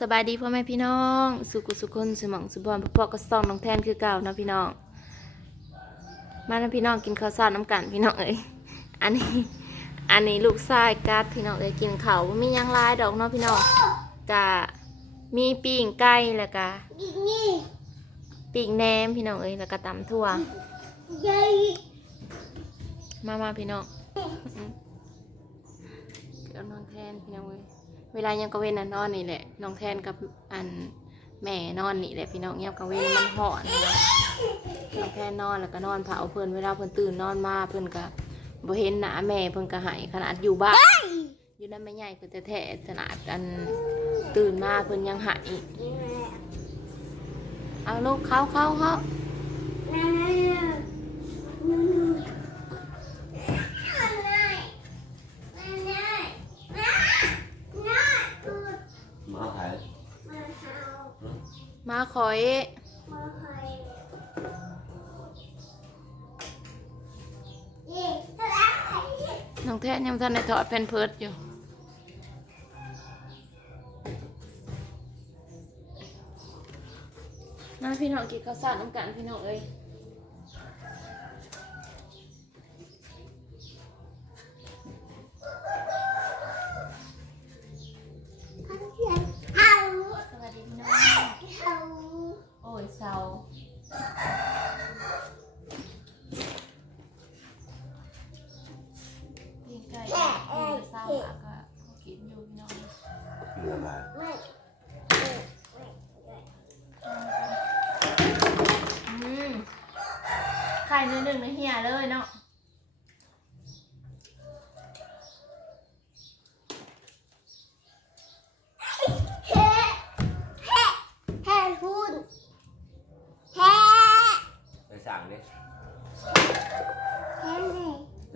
สบายดีพ่อแม่พี่น้อง สุกุสุคนสมองสุบอนพ่อพ่อก็ส่องน้องแทนคือเก่านะพี่น้อง มานะพี่น้องกินข้าวสาน้ำกันพี่น้องเอ้ยอันนี้อันนี้ลูกชายกัดพี่น้องเอ้ยกินเขาวบ่ยังลายดอกเนาะพี่น้องกะมีปิ้งไก่แล้วก็นี่ปิ้งแหนมพี่น้องเอ้ยแล้วก็ตำถั่วมามาพี่น้องเดี๋ยวน้องแทนพี่น้องเว้ย เวลายังกะเว้นน่ะนอนนี่แหละน้องแทนกับอันแม่นอนนี่แหละพี่น้องเงียบกะเว้นมันหอนนะน้องแทนนอนแล้วก็นอนเผาเพิ่นเวลาเพิ่นตื่นนอนมาเพิ่นก็บ่เห็นหน้าแม่เพิ่นก็หายขนาดอยู่บ้านอยู่นั่นไม่ใหญ่เพิ่นแท้ขนาดอันตื่นมาเพิ่นยังหายเอาลูกเข้าเข้าเขาย มาขอยน้องแทนยังบ่ทันได้ถอดแผ่นเพิร์ดอยู่มาพี่น้องกินข้าวสารน้ำกันพี่น้องเอ้ย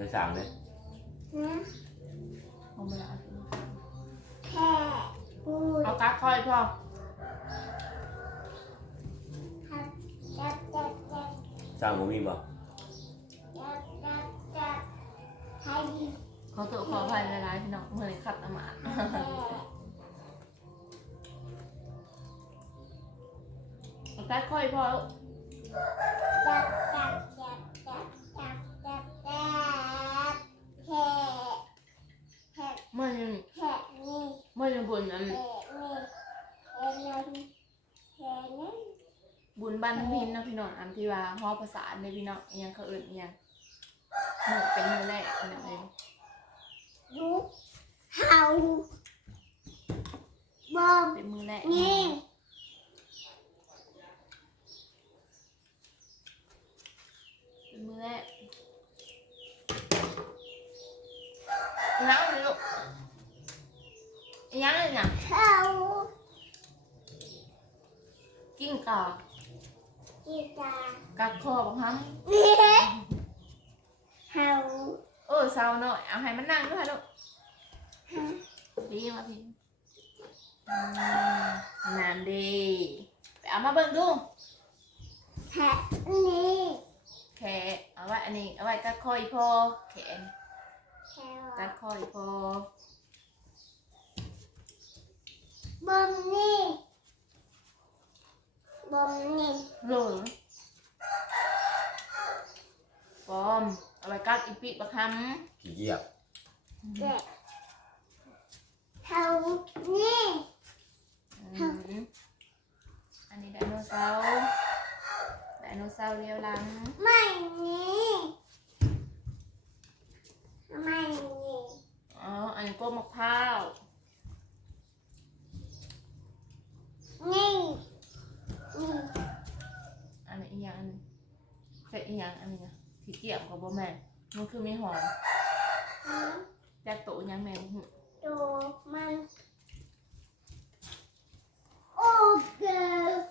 จะสั่งดิเอามาละเอากักคอยพอสั่งผมมีบ่เขาตัวขออภัยหลายๆพี่น้องเมื่อไหร่ขัดอามาดเอากักคอยพอลูกเมื่อยัง เมื่อยังบุญอันบุญบ้านทั้งพินนะพี่น้องอันที่ว่าฮอภาษาในพี่น้องอิหยังเขาเอื่นอิหยังหนูเป็นมือแรกพี่น้องเองบอมเป็นมือแรกนี่เป็นมือแรกน้ำเลยลูกอิห ยังเลยเนี่ยเขากิ้งก่าจีตากัดคอบังคับนี่เขาเออเศร้าหน่อยเอาให้มันนั่งด้วยลูกดีมาพี่อืมนานดีไปเอามาเบิ่งดูแผ่นี่แขนเอาไว้อันนี้เอาไว้กัดคออีพอแขนเขากัดคออีพอ บอมนี่บอมนี่หรือปอมเอาไว้กัดอีปิบักคขี้เกียจเด็กเขานี่ำอืมอันนี้ไดโนเสาร์ไดโนเสาร์เรียวหลังไม่นี่ไม่นี่อ๋ออันนี้กล้วยมะพร้าว นี่นี่ อันนี้อีกอย่างอันนี้เป็ด อีกอย่างอันนี้นะที่เกี่ยวกับบ่แม่นมันคือมีหอมแจ็คโตะอีหยังแม่บ่ฮู้ดูมันโอ้เกิร์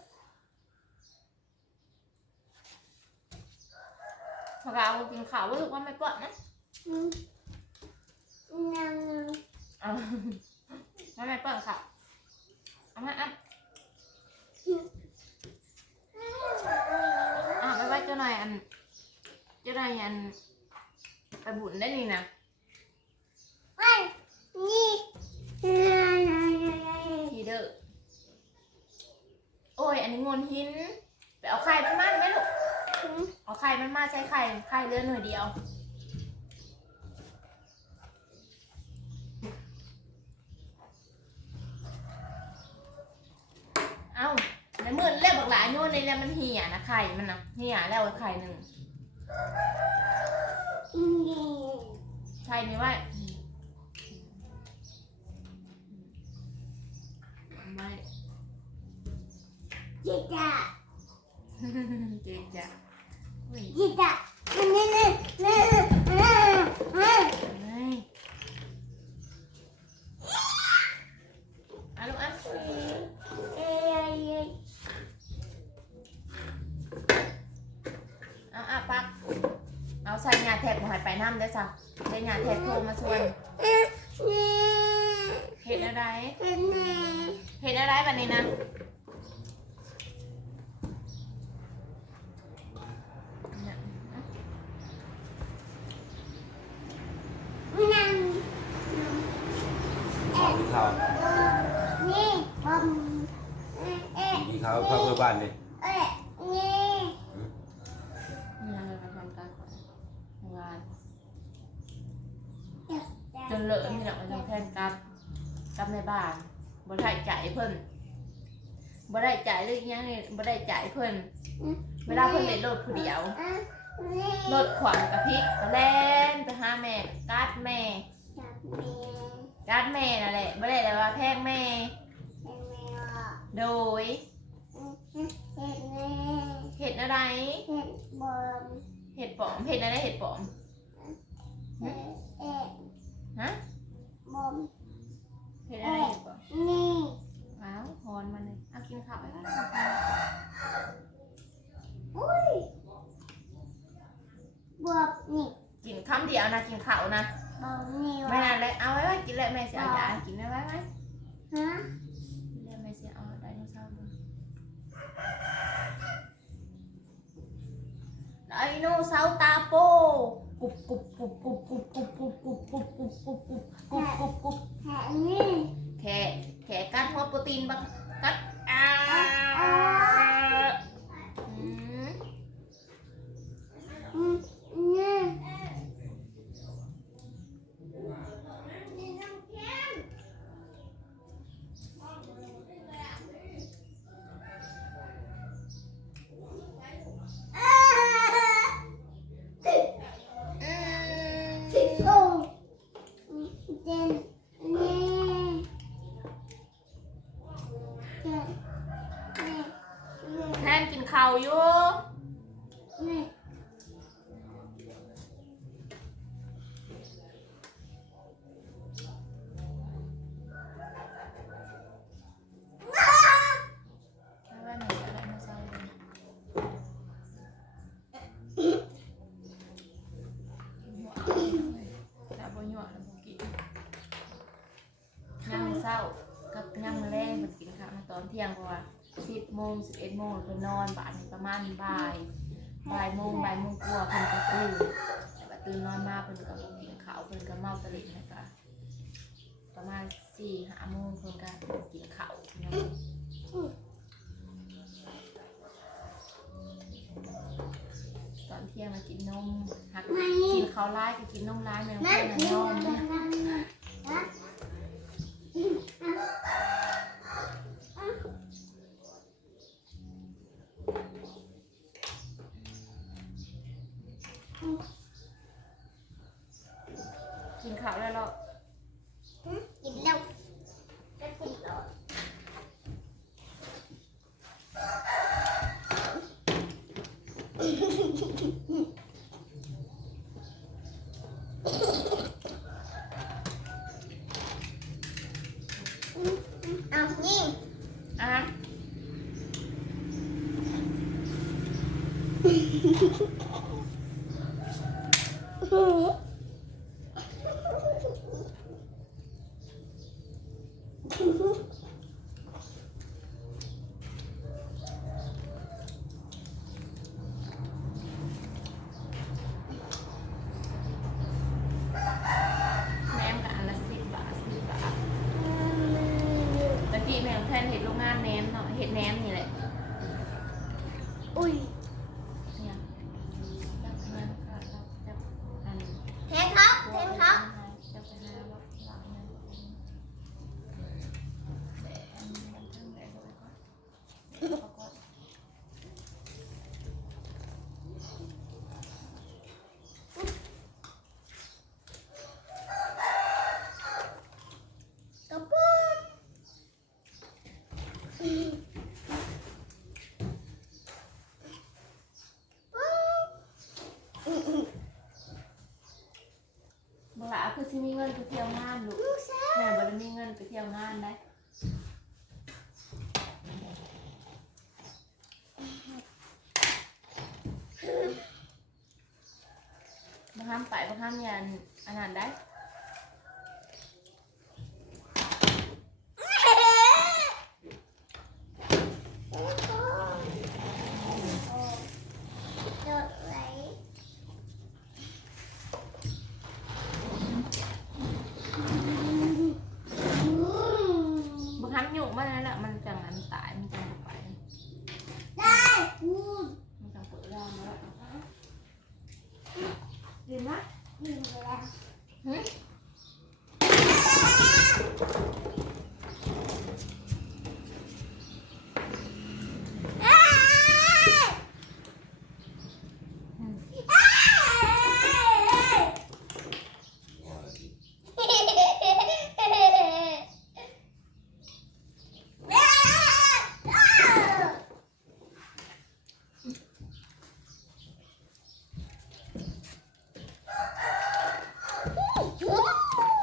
พอกเอากินข้าวว่าลูกว่าไม่เปิดนะนั่งเอาไม่ไม่เปิดค่ะเอามาอะอะไปไว้เจ้าหน่อยอันเจ้าหน่อยอันไปบุญได้นี่นะไม่นี่ทีเด้ออันนี้งนหิน ไปเอาไข่มันมาได้ไหมลูก เอาไข่มันมาใช้ไข่ไข่เหลือหน่วยเดียวเอ้าใน มือเล็บบักหลายโน่นในแล้วมันเหี่ยนะไข่มันนะเหี่ยแล้วไข่หนึ่งนี่ไข่นี่ไว้ไม่จิตาเจ๊จ้ะอุ้ยจิตานี่นี่นี่นี่นี่ ไม่อะลูกอะ เอ้ย เอาอะปัก เอาใส่ยาแทบหายไปน้ำได้อจ้ะใส่ยาแทบโทรมาชวนนี่เห็ดอะไรนี่เห็ดอะไรแบบนี้นะนั่งขอกินข้าวนี่ผมเอ๊ะกินข้าวเข้าเพื่อบ้านเลย เอ๊ะนี่ นี่เราจะทำการก่อนงาน จนเลอะนี่แหละมันจะแทนกับกับในบ้านบ่ได้จ่ายเพิ่นบ่ได้จ่ายเรื่องยังนี่บ่ได้จ่ายเพิ่นเวลาเพิ่นเล่นรถผู้เดียวนี่รถขวางกับพริกก็แล่นไปหาแม่กัดแม่จับแม่กัดแม่นั่นแหละบ่ได้เลยว่าแพงแม่เป็นแม่ว่าโดยเห็ดแม่เห็ดอะไรเห็ดบอมเห็ดปลอมเห็ดอะไรเห็ดปลอม เอ๊ะเอ๊ะ ฮะ บอม เห็ดอะไรเห็ดปลอม นี่ อ้าวฮอนมาเลยเอากินข้าวไปแล้ว อุ้ยบวบนี่ กินคำเดียวนะกินข้าวนะ บอมนี่ ไม่ ว่ะ นานเลยเอาไว้ไว้กินเลยแม่เสียยากินได้ไว้ไว้ ฮะ เรียกไม่เสียเอาไดโนเสาร์ดูได โนเสาร์ตาโปกุบกุบกุบกุบกุบกุบกุบกุบกุบกุบกุบกุบกุบกุบแค่นี้แขกแขกกัดหัวโปรตีนบัก บ่กินย่างเศร้ากับย่างแรงเพิ่นกินข้าวมาตอนเที่ยงเพราะว่า 10โมง11โมงเพิ่นนอนบาดนี้ประมาณบ่ายบ่ายโมงบ่ายโมงกว่าเพิ่นก็ตื่นแต่ว่าตื่นนอนมาเพิ่นก็บ่กินข้าวเพิ่นก็เมาตะลิดนะคะประมาณ4-5โมงเพิ่นก็กินข้าวพี่น้องตอนเที่ยงมากินนมหักกินข้าวร้ายก็กินนมร้ายแม่นั่เพื่นอนน่ะนี่ยอนนั่นนั่น กินข้าว แล้วเรากินแล้วก็กินแล้วเอานี่อะแม่มกับอันละสิบบาทสิบบาทตะกี้แม่ของแทนเห็ดโรงงานแหนมเนาะเห็ดแหนมนี่แหละ อุ้ย เนี่ยจับเงินค่ะจับจับอัน แทงเขาแทงเขา จับไปหาว่าหลังนั้นแต่อันมันทั้งแหลกเลยก่อนเอาก่อน กระปุก บ่ละคือสิมีเงิ นไปเที่ยวงานลูกแม่บ่ได้มีเงินไปเที่ยวงานได้บ่ห้ามไปบ่ห้ามยันอันนั้นได้ โดดไหล บ่ห้ามยุ่งมันนั่นแหละมันจังอันตายมันจังบ่ไป ได้กู มันจังเปิดได้แล้วเห็นไหม ยิงแล้ว หึ อ้าย อืม อ้ายอ้าย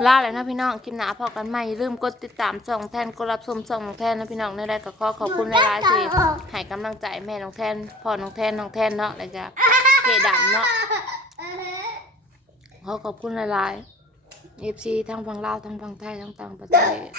ลาแล้วนะพี่น้องคลิปหน้าพอกันใหม่อย่าลืมกดติดตามช่องแทนกดรับชมช่องน้องแทนนะพี่น้องในได้ก็ขอขอบคุณหลายๆที่ให้กำลังใจแม่น้องแทนพ่อน้องแทนน้องแทนเนาะเลยจ้ะเกดำเนาะขอขอบคุณหลายๆ FC ทั้งฝั่งลาวทั้งฝั่งไทยทั้งต่างประเทศ